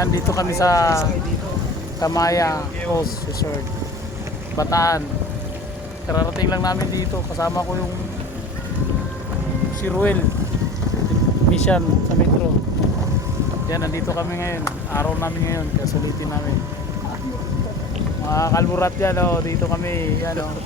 Andito kami sa Tamaya Coast Resort, Bataan. Kararating lang namin dito. Kasama ko yung si Ruel, Mission sa Metro. Yan, nandito kami ngayon. Araw namin ngayon, kasulitin namin. Mga kalburat yan, oh. Dito kami, yan, oh.